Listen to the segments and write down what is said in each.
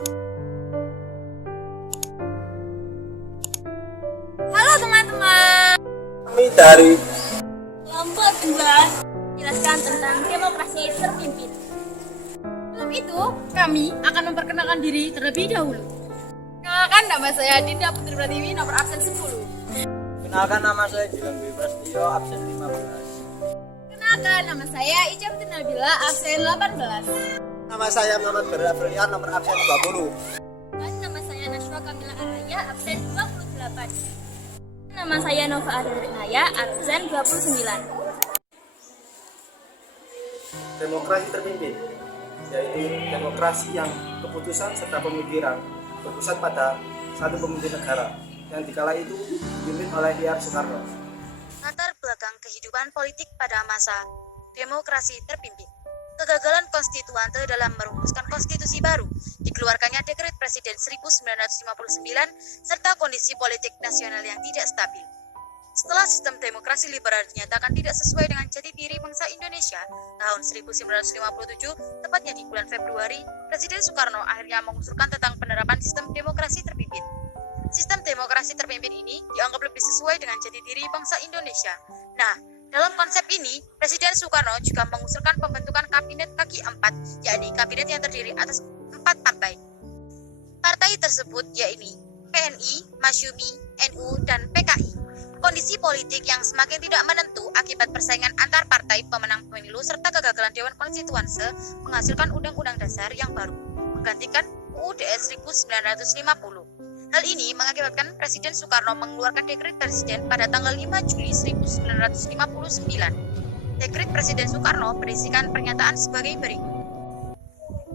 Halo teman-teman. Kami dari Kelompok 2 jelaskan tentang demokrasi terpimpin. Sebelum itu, kami akan memperkenalkan diri terlebih dahulu. Kenalkan, nama saya Dinda Putri Pratiwi, nomor absen 10. Kenalkan, nama saya Jilang Dwi Prasetyo, absen 15. Kenalkan, nama saya Ica Putri Nabila, absen 18. Nama saya Muhammad Berafrian, nomor absen 20. Dan nama saya Nashwa Kamila Araya, absen 28. Nama saya Nova Adrinaya, absen 29. Demokrasi terpimpin, yaitu demokrasi yang keputusan serta pemikiran berpusat pada satu pemimpin negara yang dikala itu dipimpin oleh R. Soekarno. Latar belakang kehidupan politik pada masa demokrasi terpimpin. Kegagalan konstituante dalam merumuskan konstitusi baru, dikeluarkannya Dekret Presiden 1959, serta kondisi politik nasional yang tidak stabil. Setelah sistem demokrasi liberal dinyatakan tidak sesuai dengan jati diri bangsa Indonesia, tahun 1957, tepatnya di bulan Februari, Presiden Soekarno akhirnya mengusulkan tentang penerapan sistem demokrasi terpimpin. Sistem demokrasi terpimpin ini dianggap lebih sesuai dengan jati diri bangsa Indonesia. Nah, dalam konsep ini, Presiden Soekarno juga mengusulkan pembentukan kabinet kaki 4, yakni kabinet yang terdiri atas 4 partai. Partai tersebut yakni PNI, Masyumi, NU, dan PKI. Kondisi politik yang semakin tidak menentu akibat persaingan antar partai pemenang pemilu serta kegagalan Dewan Konstituanse menghasilkan Undang-Undang Dasar yang baru, menggantikan UUD 1950. Hal ini mengakibatkan Presiden Soekarno mengeluarkan Dekret Presiden pada tanggal 5 Juli 1959. Dekret Presiden Soekarno berisikan pernyataan sebagai berikut.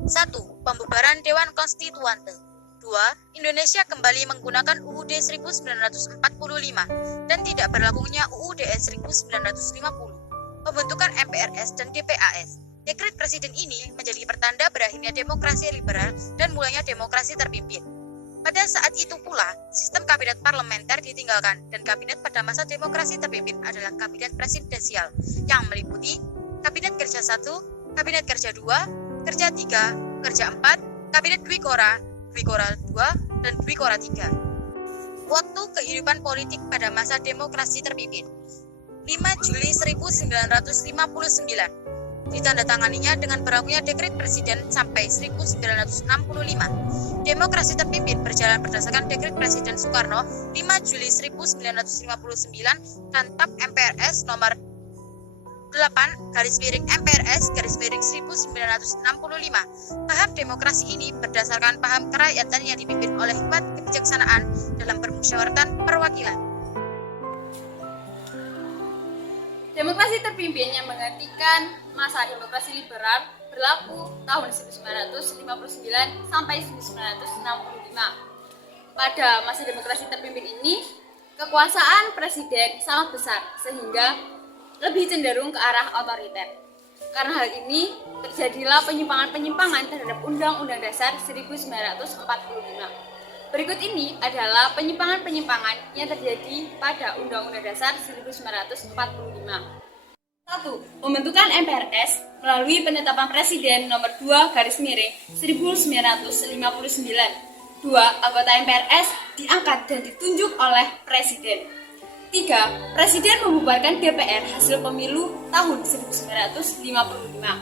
1. Pembubaran Dewan Konstituante. 2. Indonesia kembali menggunakan UUD 1945 dan tidak berlakunya UUD 1950. Pembentukan MPRS dan DPAS. Dekret Presiden ini menjadi pertanda berakhirnya demokrasi liberal dan mulainya demokrasi terpimpin. Pada saat itu pula, sistem kabinet parlementer ditinggalkan dan kabinet pada masa demokrasi terpimpin adalah kabinet presidensial yang meliputi Kabinet Kerja 1, Kabinet Kerja 2, Kerja 3, Kerja 4, Kabinet Dwikora, Dwikora 2, dan Dwikora 3. Waktu kehidupan politik pada masa demokrasi terpimpin 5 Juli 1959. Ditandatanganinya dengan berlakunya Dekret Presiden sampai 1965. Demokrasi terpimpin berjalan berdasarkan Dekret Presiden Soekarno 5 Juli 1959 dan TAP MPRS nomor 8/MPRS/1965. Paham demokrasi ini berdasarkan paham kerakyatan yang dipimpin oleh hikmat kebijaksanaan dalam permusyawaratan perwakilan. Demokrasi terpimpin yang menggantikan masa demokrasi liberal berlaku tahun 1959 sampai 1965. Pada masa demokrasi terpimpin ini, kekuasaan presiden sangat besar sehingga lebih cenderung ke arah otoriter. Karena hal ini, terjadilah penyimpangan-penyimpangan terhadap Undang-Undang Dasar 1945. Berikut ini adalah penyimpangan-penyimpangan yang terjadi pada Undang-Undang Dasar 1945. 1. Pembentukan MPRS melalui penetapan Presiden nomor 2/1959. 2. Anggota MPRS diangkat dan ditunjuk oleh Presiden. 3. Presiden membubarkan DPR hasil pemilu tahun 1955.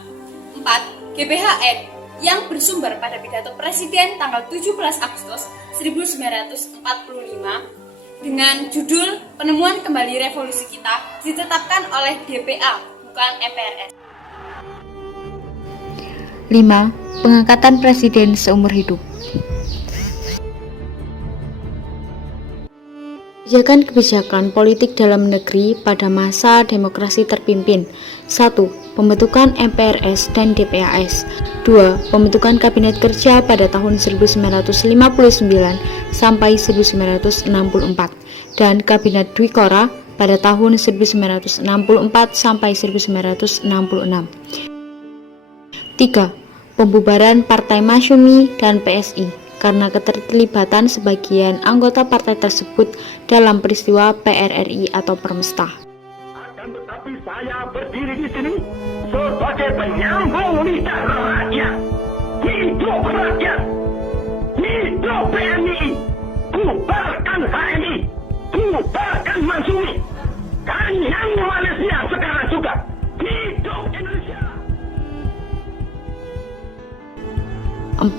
4. GBHN yang bersumber pada pidato Presiden tanggal 17 Agustus 1945 dengan judul Penemuan Kembali Revolusi Kita ditetapkan oleh DPA, bukan MPRS. 5. Pengangkatan Presiden seumur hidup. Kebijakan politik dalam negeri pada masa demokrasi terpimpin. 1. Pembentukan MPRS dan DPAS. 2. Pembentukan Kabinet Kerja pada tahun 1959 sampai 1964 dan Kabinet Dwikora pada tahun 1964 sampai 1966. 3. Pembubaran Partai Masyumi dan PSI karena keterlibatan sebagian anggota partai tersebut dalam peristiwa PRRI atau Permesta. Akan tetapi saya berdiri di sini sebagai penyambung lidah rakyat. Hidup rakyat! bubarkan HMI, bubarkan Mansuri, kanyang Malaysia sekarang juga. Hidup Indonesia. 4.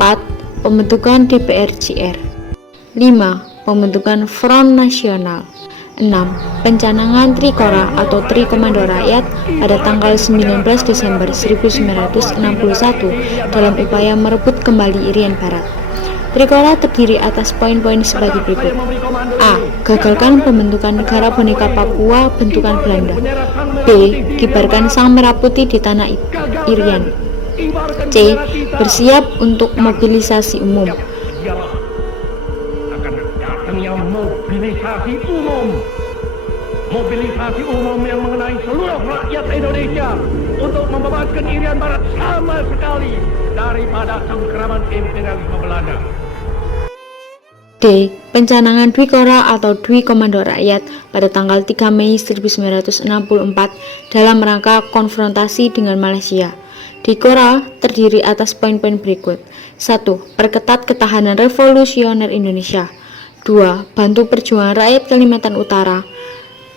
Pembentukan DPR JR. 5. Pembentukan Front Nasional. 6. Pencanangan Trikora atau Tri Komando Rakyat pada tanggal 19 Desember 1961 dalam upaya merebut kembali Irian Barat. Trikora terdiri atas poin-poin sebagai berikut. A. Gagalkan pembentukan negara boneka Papua bentukan Belanda. B. Kibarkan Sang Merah Putih di tanah Irian. C. Bersiap untuk mobilisasi umum. Akan datangnya mobilisasi umum yang mengenai seluruh rakyat Indonesia untuk membebaskan Irian Barat sama sekali daripada cengkraman imperialisme Belanda. D. Pencanangan Dwikora atau Dwi Komando Rakyat pada tanggal 3 Mei 1964 dalam rangka konfrontasi dengan Malaysia. Dwikora terdiri atas poin-poin berikut. 1. Perketat ketahanan revolusioner Indonesia. 2. Bantu perjuangan rakyat Kalimantan Utara,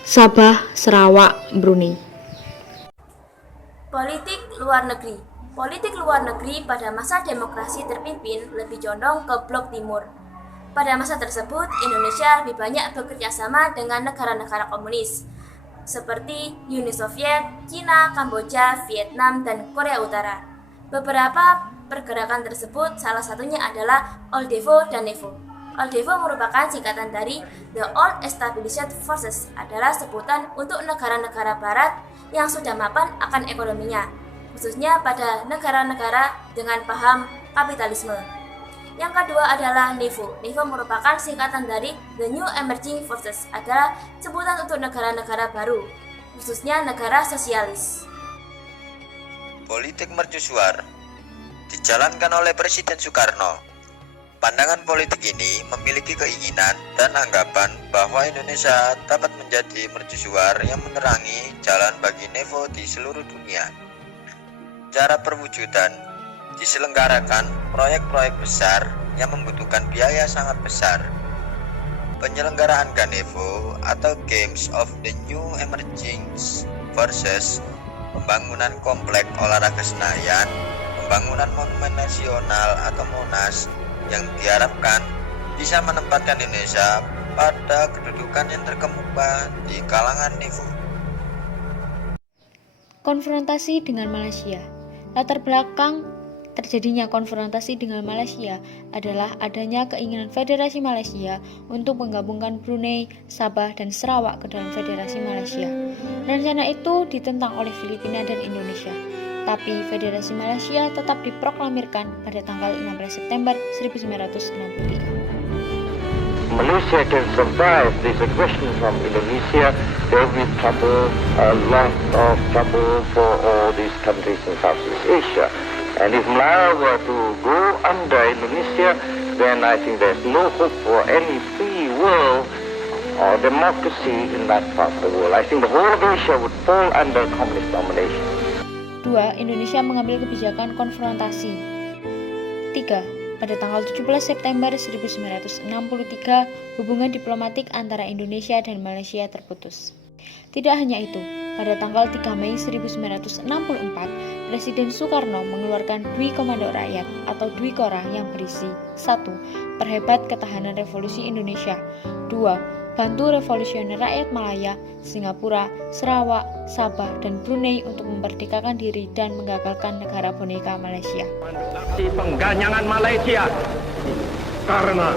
Sabah, Sarawak, Brunei. Politik luar negeri. Politik luar negeri pada masa demokrasi terpimpin lebih condong ke blok timur. Pada masa tersebut, Indonesia lebih banyak bekerja sama dengan negara-negara komunis seperti Uni Soviet, Cina, Kamboja, Vietnam, dan Korea Utara. Beberapa pergerakan tersebut salah satunya adalah Oldevo dan NEVO. Oldevo merupakan singkatan dari The Old Established Forces, adalah sebutan untuk negara-negara barat yang sudah mapan akan ekonominya, khususnya pada negara-negara dengan paham kapitalisme. Yang kedua adalah NEVO. NEVO merupakan singkatan dari The New Emerging Forces, adalah sebutan untuk negara-negara baru, khususnya negara sosialis. Politik mercusuar dijalankan oleh Presiden Soekarno. Pandangan politik ini memiliki keinginan dan anggapan bahwa Indonesia dapat menjadi mercusuar yang menerangi jalan bagi NEVO di seluruh dunia. Cara perwujudan diselenggarakan proyek-proyek besar yang membutuhkan biaya sangat besar. Penyelenggaraan GANEVO atau Games of the New Emerging Forces, pembangunan komplek olahraga Senayan, pembangunan Monumen Nasional atau Monas yang diharapkan bisa menempatkan Indonesia pada kedudukan yang terkemuka di kalangan NEVO. Konfrontasi dengan Malaysia. Latar belakang terjadinya konfrontasi dengan Malaysia adalah adanya keinginan Federasi Malaysia untuk menggabungkan Brunei, Sabah, dan Sarawak ke dalam Federasi Malaysia. Rencana itu ditentang oleh Filipina dan Indonesia, tapi Federasi Malaysia tetap diproklamirkan pada tanggal 16 September 1963. Malaysia can survive this aggression from Indonesia, there will be trouble, a lot of trouble for all these countries in Southeast Asia. And if Malaya were to go under Indonesia, then I think there's no hope for any free world or democracy in that part of the world. I think the whole of Asia would fall under communist domination. 2. Indonesia mengambil kebijakan konfrontasi. 3. Pada tanggal 17 September 1963, hubungan diplomatik antara Indonesia dan Malaysia terputus. Tidak hanya itu, pada tanggal 3 Mei 1964, Presiden Soekarno mengeluarkan Dwi Komando Rakyat atau Dwikora yang berisi 1. Perhebat ketahanan revolusi Indonesia. 2. Bantu revolusioner rakyat Malaya, Singapura, Sarawak, Sabah, dan Brunei untuk memerdekakan diri dan menggagalkan negara boneka Malaysia. Di pengganyangan Malaysia karena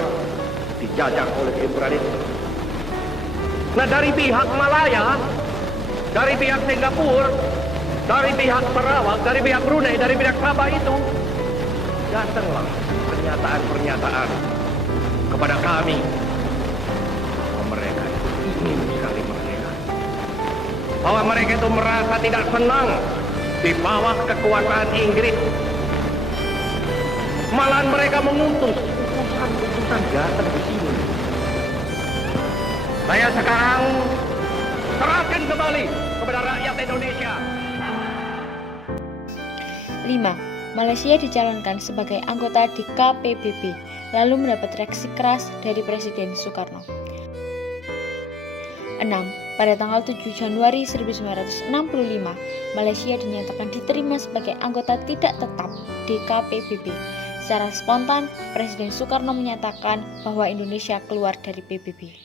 dijajah oleh imperialisme. Nah, dari pihak Malaya, dari pihak Singapura, dari pihak Sarawak, dari pihak Brunei, dari pihak Sabah itu datanglah pernyataan-pernyataan kepada kami bahwa mereka itu ingin sekali merdeka, bahwa mereka itu merasa tidak senang di bawah kekuasaan Inggris. Malahan mereka mengutus utusan datang di sini. Saya sekarang serahkan kembali kepada rakyat Indonesia. 5. Malaysia dicalonkan sebagai anggota di KPBB, lalu mendapat reaksi keras dari Presiden Soekarno. 6. Pada tanggal 7 Januari 1965, Malaysia dinyatakan diterima sebagai anggota tidak tetap di KPBB. Secara spontan, Presiden Soekarno menyatakan bahwa Indonesia keluar dari PBB.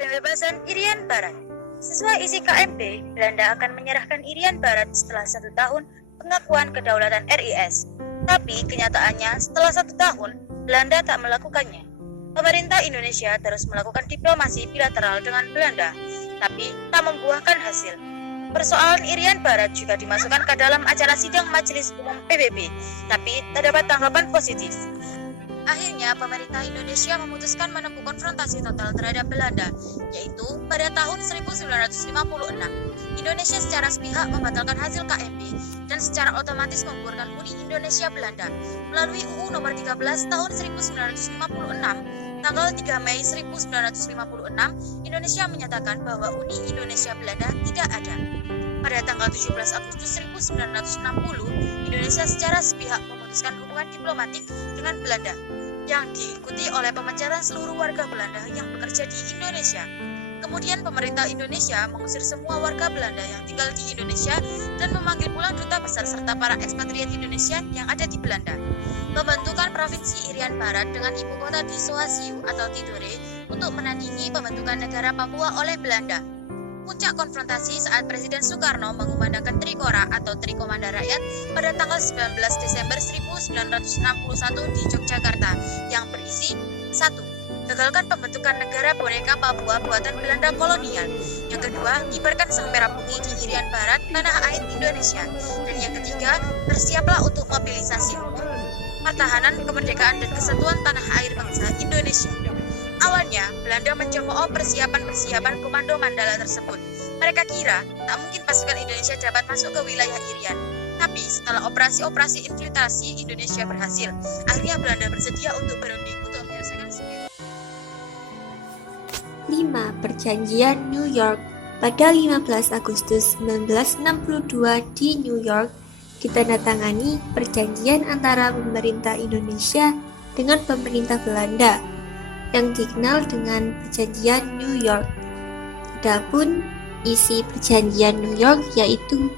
Pembebasan Irian Barat. Sesuai isi KMP, Belanda akan menyerahkan Irian Barat setelah 1 tahun pengakuan kedaulatan RIS. Tapi kenyataannya setelah 1 tahun, Belanda tak melakukannya. Pemerintah Indonesia terus melakukan diplomasi bilateral dengan Belanda, tapi tak membuahkan hasil. Persoalan Irian Barat juga dimasukkan ke dalam acara sidang Majelis Umum PBB, tapi tak dapat tanggapan positif. Akhirnya, pemerintah Indonesia memutuskan menempuh konfrontasi total terhadap Belanda, yaitu pada tahun 1956. Indonesia secara sepihak membatalkan hasil KMP dan secara otomatis membubarkan Uni Indonesia Belanda. Melalui UU Nomor 13 tahun 1956, tanggal 3 Mei 1956, Indonesia menyatakan bahwa Uni Indonesia Belanda tidak ada. Pada tanggal 17 Agustus 1960, Indonesia secara sepihak memutuskan hubungan diplomatik dengan Belanda, yang diikuti oleh pemecatan seluruh warga Belanda yang bekerja di Indonesia. Kemudian pemerintah Indonesia mengusir semua warga Belanda yang tinggal di Indonesia dan memanggil pulang duta besar serta para ekspatriat Indonesia yang ada di Belanda. Pembentukan Provinsi Irian Barat dengan ibu kota di Sohasiu atau Tidore untuk menandingi pembentukan negara Papua oleh Belanda. Puncak konfrontasi saat Presiden Soekarno mengumandangkan Trikora atau Trikomanda Rakyat pada tanggal 19 Desember 1961 di Yogyakarta yang berisi 1. Gagalkan pembentukan negara boneka Papua buatan Belanda kolonial. Yang kedua, kibarkan sang merah putih di Irian Barat, tanah air Indonesia. Dan yang ketiga, bersiaplah untuk mobilisasi umum, pertahanan kemerdekaan dan kesatuan tanah air bangsa Indonesia. Awalnya, Belanda mencemooh persiapan Komando Mandala tersebut. Mereka kira tak mungkin pasukan Indonesia dapat masuk ke wilayah Irian. Tapi setelah operasi-operasi infiltrasi Indonesia berhasil, akhirnya Belanda bersedia untuk berunding untuk menyelesaikan sendiri. 5. Perjanjian New York. Pada 15 Agustus 1962 di New York, ditandatangani perjanjian antara pemerintah Indonesia dengan pemerintah Belanda yang dikenal dengan Perjanjian New York. Adapun isi Perjanjian New York yaitu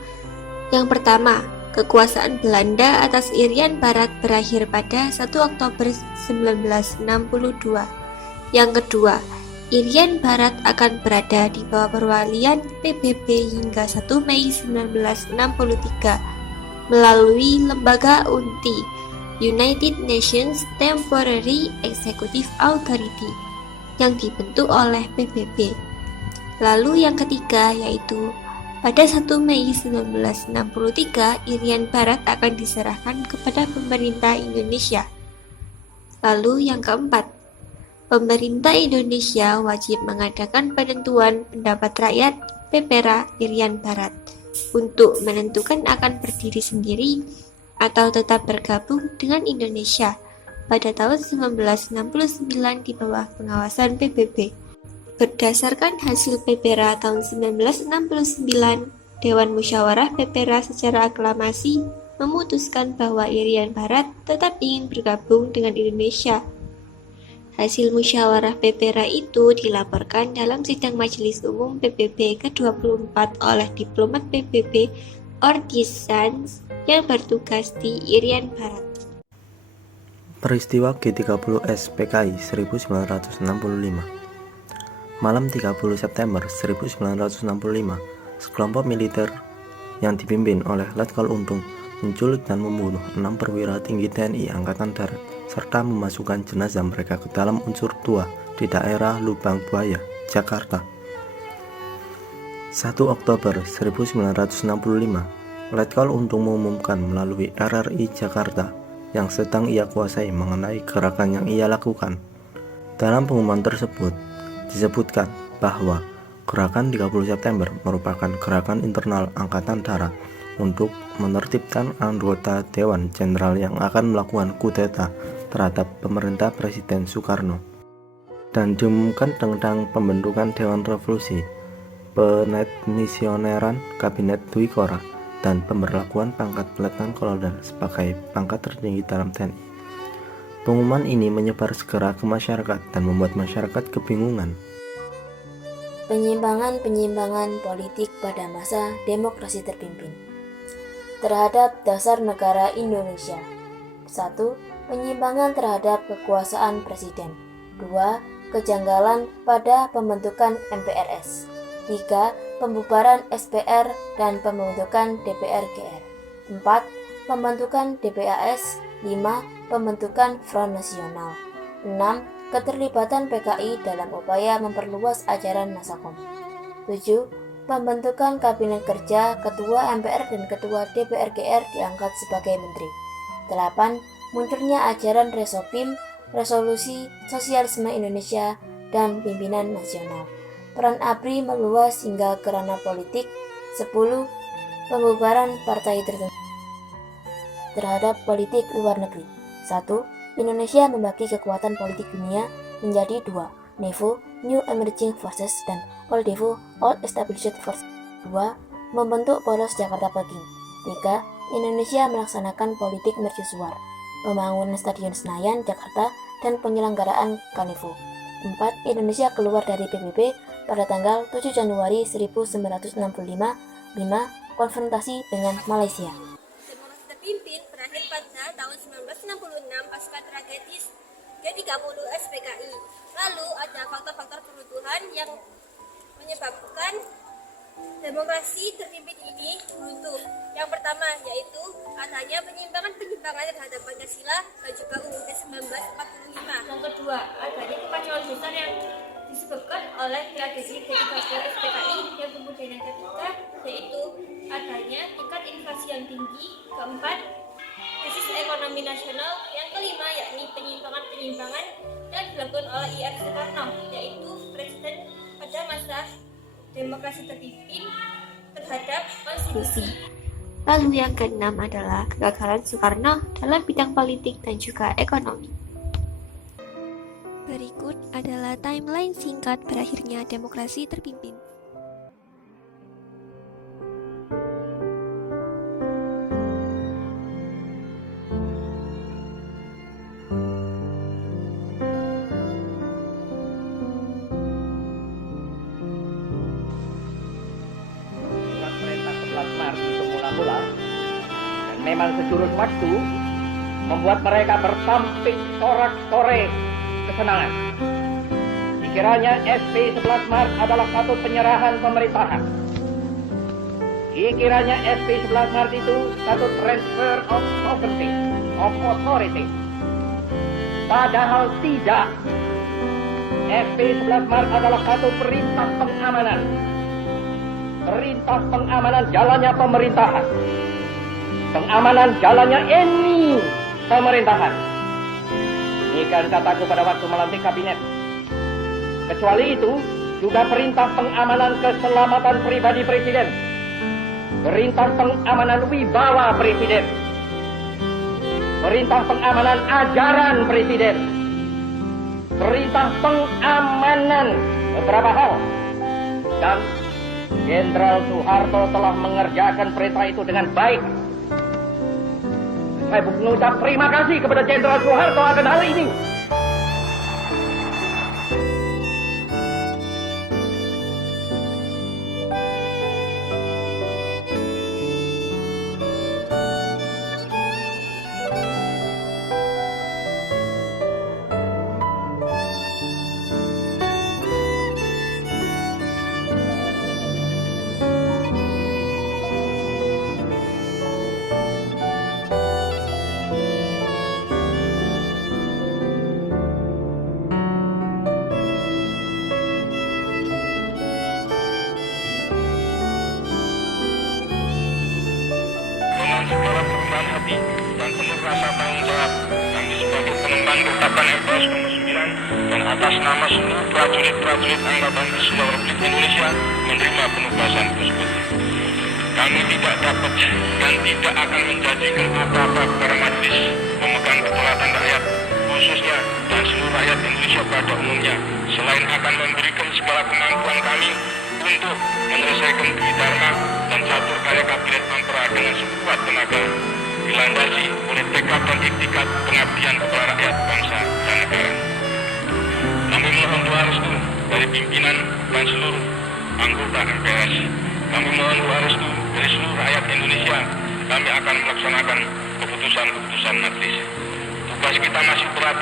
yang pertama, kekuasaan Belanda atas Irian Barat berakhir pada 1 Oktober 1962. Yang kedua, Irian Barat akan berada di bawah perwalian PBB hingga 1 Mei 1963 melalui lembaga UNTI, United Nations Temporary Executive Authority, yang dibentuk oleh PBB. Lalu yang ketiga yaitu pada 1 Mei 1963 Irian Barat akan diserahkan kepada pemerintah Indonesia. Lalu yang keempat, pemerintah Indonesia wajib mengadakan penentuan pendapat rakyat PPRA Irian Barat untuk menentukan akan berdiri sendiri atau tetap bergabung dengan Indonesia pada tahun 1969 di bawah pengawasan PBB. Berdasarkan hasil PPRA tahun 1969, Dewan Musyawarah PPRA secara aklamasi memutuskan bahwa Irian Barat tetap ingin bergabung dengan Indonesia. Hasil musyawarah PPRA itu dilaporkan dalam sidang Majelis Umum PBB ke-24 oleh diplomat PBB Ortiz Sanz yang bertugas di Irian Barat. Peristiwa G30S PKI 1965. Malam 30 September 1965, sekelompok militer yang dipimpin oleh Letkol Untung menculik dan membunuh 6 perwira tinggi TNI Angkatan Darat serta memasukkan jenazah mereka ke dalam unsur tua di daerah Lubang Buaya, Jakarta. 1 Oktober 1965, Letkol Untung mengumumkan melalui RRI Jakarta yang sedang ia kuasai mengenai gerakan yang ia lakukan. Dalam pengumuman tersebut, disebutkan bahwa gerakan 30 September merupakan gerakan internal Angkatan Darat untuk menertibkan anggota Dewan Jenderal yang akan melakukan kudeta terhadap pemerintah Presiden Soekarno, dan diumumkan tentang pembentukan Dewan Revolusi Penetmisioneran Kabinet Dwi Kora dan pemberlakuan pangkat letnan kolonel sebagai pangkat tertinggi dalam TNI. Pengumuman ini menyebar segera ke masyarakat dan membuat masyarakat kebingungan. Penyimpangan-penyimpangan politik pada masa demokrasi terpimpin terhadap dasar negara Indonesia. 1. Penyimpangan terhadap kekuasaan presiden. 2. Kejanggalan pada pembentukan MPRS. 3. Pembubaran SPR dan pembentukan DPR-GR. 4. Pembentukan DPAS. 5. Pembentukan Front Nasional. 6. Keterlibatan PKI dalam upaya memperluas ajaran Nasakom. 7. Pembentukan Kabinet Kerja, Ketua MPR dan Ketua DPR-GR diangkat sebagai menteri. 8. Munculnya ajaran Resopim, Resolusi Sosialisme Indonesia, dan Pimpinan Nasional. Peran ABRI meluas hingga ke ranah politik. 10. Pembubaran partai tertentu terhadap politik luar negeri. 1. Indonesia membagi kekuatan politik dunia menjadi 2, NEVO, New Emerging Forces, dan Old NEVO, Old Established Forces. 2. Membentuk poros Jakarta Peking. 3. Indonesia melaksanakan politik mercusuar, pembangunan Stadion Senayan, Jakarta, dan penyelenggaraan Carnival. 4. Indonesia keluar dari PBB pada tanggal 7 Januari 1965. 5. Konfrontasi dengan Malaysia. Demokrasi terpimpin berakhir pada tahun 1966 pasca tragedis G30 SPKI. Lalu ada faktor-faktor keruntuhan yang menyebabkan demokrasi terpimpin ini runtuh. Yang pertama yaitu adanya penyimpangan-penyimpangan terhadap Pancasila dan juga UUD 1945. Yang kedua, adanya kekacauan besar yang disebabkan oleh tragedi G30 SPKI. Yang kemudian yang ketiga yaitu adanya tingkat inflasi yang tinggi. Keempat, krisis ekonomi nasional. Yang kelima yakni penyimpangan-penyimpangan yang dilakukan oleh IR Soekarno, yaitu presiden pada masa demokrasi terpimpin terhadap konstitusi. Lalu yang keenam adalah kegagalan Soekarno dalam bidang politik dan juga ekonomi. Berikut adalah timeline singkat berakhirnya demokrasi terpimpin. Dan memang sejurus waktu membuat mereka bertampik sorak-sorai kesenangan. Dikiranya SP 11 Maret adalah satu penyerahan pemerintahan. Dikiranya SP 11 Maret itu satu transfer of sovereignty, of authority. Padahal tidak. SP 11 Maret adalah satu perintah pengamanan. Perintah pengamanan jalannya pemerintahan. Pengamanan jalannya ini pemerintahan. Demikian kataku pada waktu melantik kabinet. Kecuali itu, juga perintah pengamanan keselamatan pribadi presiden. Perintah pengamanan wibawa presiden. Perintah pengamanan ajaran presiden. Perintah pengamanan beberapa hal. Dan Jenderal Soeharto telah mengerjakan perintah itu dengan baik. Saya mengucap terima kasih kepada Jenderal Soeharto akan hal ini. Segala perubahan hati dan penuh rasa tanggung jawab kami sebagai pengemban ketetapan MPRS nomor 9 dan atas nama seluruh prajurit-prajurit Angkatan Bersenjata Republik Indonesia menerima penugasan tersebut. Kami tidak dapat dan tidak akan menjanjikan apa-apa kepada majelis pemegang kedaulatan rakyat khususnya dan seluruh rakyat Indonesia pada umumnya selain akan memberikan segala kemampuan kami untuk menyelesaikan Dwi Dharma dan catur karya kabinet Ampera tenaga dilandasi oleh tekad dan iktikat pengabdian kepada rakyat, bangsa, dan negara. Kami mohon doa restu dari pimpinan dan seluruh anggota MPRS. Kami mohon doa restu dari seluruh rakyat Indonesia. Kami akan melaksanakan keputusan-keputusan majelis. Tugas kita masih berat,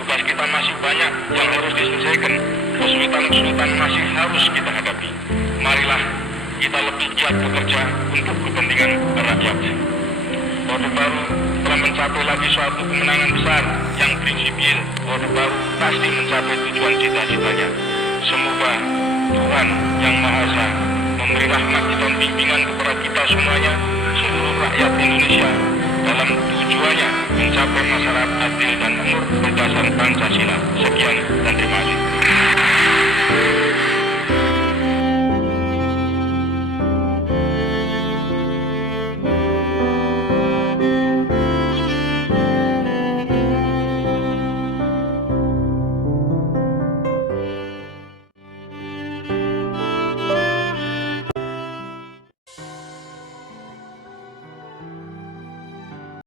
tugas kita masih banyak yang harus diselesaikan, kesulitan-kesulitan masih harus kita hadapi. Marilah kita lebih giat bekerja untuk kepentingan rakyat. Orde Baru telah mencapai lagi suatu kemenangan besar yang prinsipil. Orde Baru pasti mencapai tujuan cita-citanya. Semoga Tuhan Yang Maha Esa memberi rahmat dan bimbingan kepada kita semuanya, seluruh rakyat Indonesia, dalam tujuannya mencapai masyarakat adil dan makmur berdasar Pancasila. Sekian dan terima kasih.